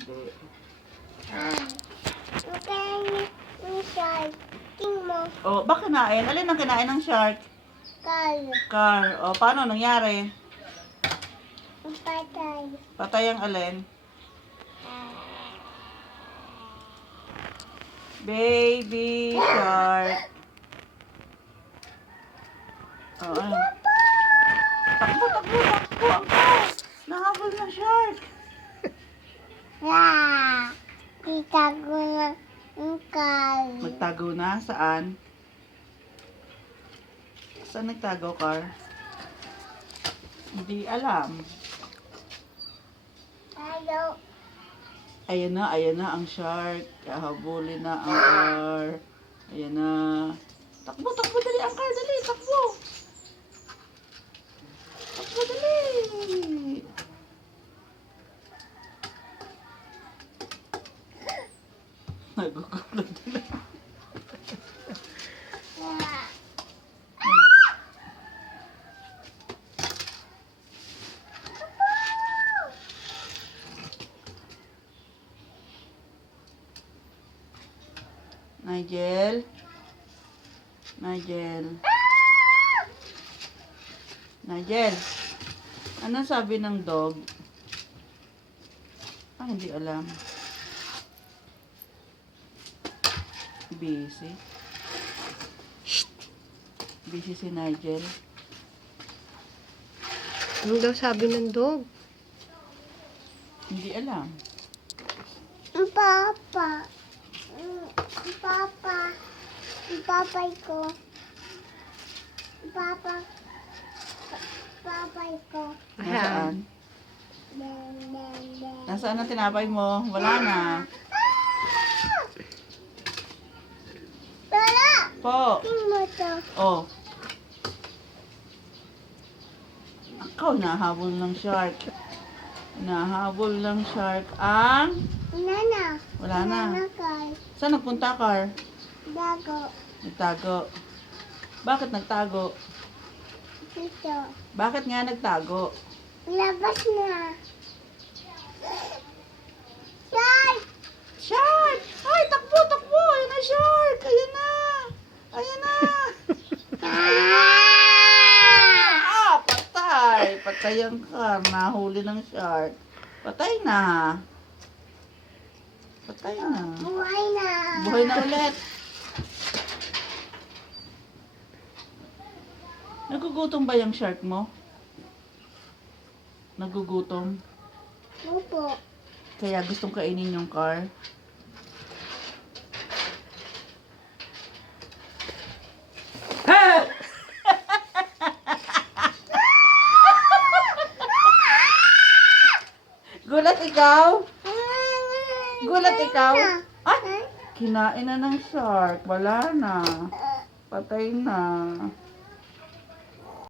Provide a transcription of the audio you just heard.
Hindi. Kakain ng shark. Tingnan mo. Oh, baka kinain? Alin ang kinain ng shark? Kal. Car. Oh, paano nangyari? Patay. Patay ang alin? Baby shark. Oh, ano? Takbo, takbo, takbo. Ang car. Nahabol ng shark. Ah! Itago na ang kal. Nagtago na? Saan? Saan nagtago, car? Hindi alam. Ayaw. Ayan na ang shark. Kahabulin na ang car. Ayan na. Takbo, takbo, dali ang car, dali, takbo. Takbo, dali. Nagugulo dila. Ah! Nigel. Nigel. Nigel. Ano sabi ng dog? Ah, hindi alam. Busy. Busy si Nigel. Ano daw sabi ng dog? Hindi alam. Ang papa. Ang papa. Ang papay ko. Ang papa. Papay ko. Nasaan? Den, den, den. Nasaan ang tinapay mo? Wala na. Wala! Po. Tingnan mo to. Oh. Ikaw, nahabol ng shark. Nahabol ng shark ang... Nana. Wala na. Nana kay. Saan nagpunta, Car? Dago. Nagtago. Bakit nagtago? Dito. Bakit nga nagtago? Labas na. Shark! Shark! Ay, takbo, takbo! Ayan na, shark! Ayan na! Ayan na! Ah, patay! Patay ang car. Nahuli ng shark. Patay na. Patay na. Buhay na. Buhay na ulit. Nagugutom ba yung shark mo? Nagugutom? Opo. Kaya gustong kainin yung car? Ha! Gulat ikaw? Gulat ikaw? Ay! Kinain na ng shark. Wala na. Patay na.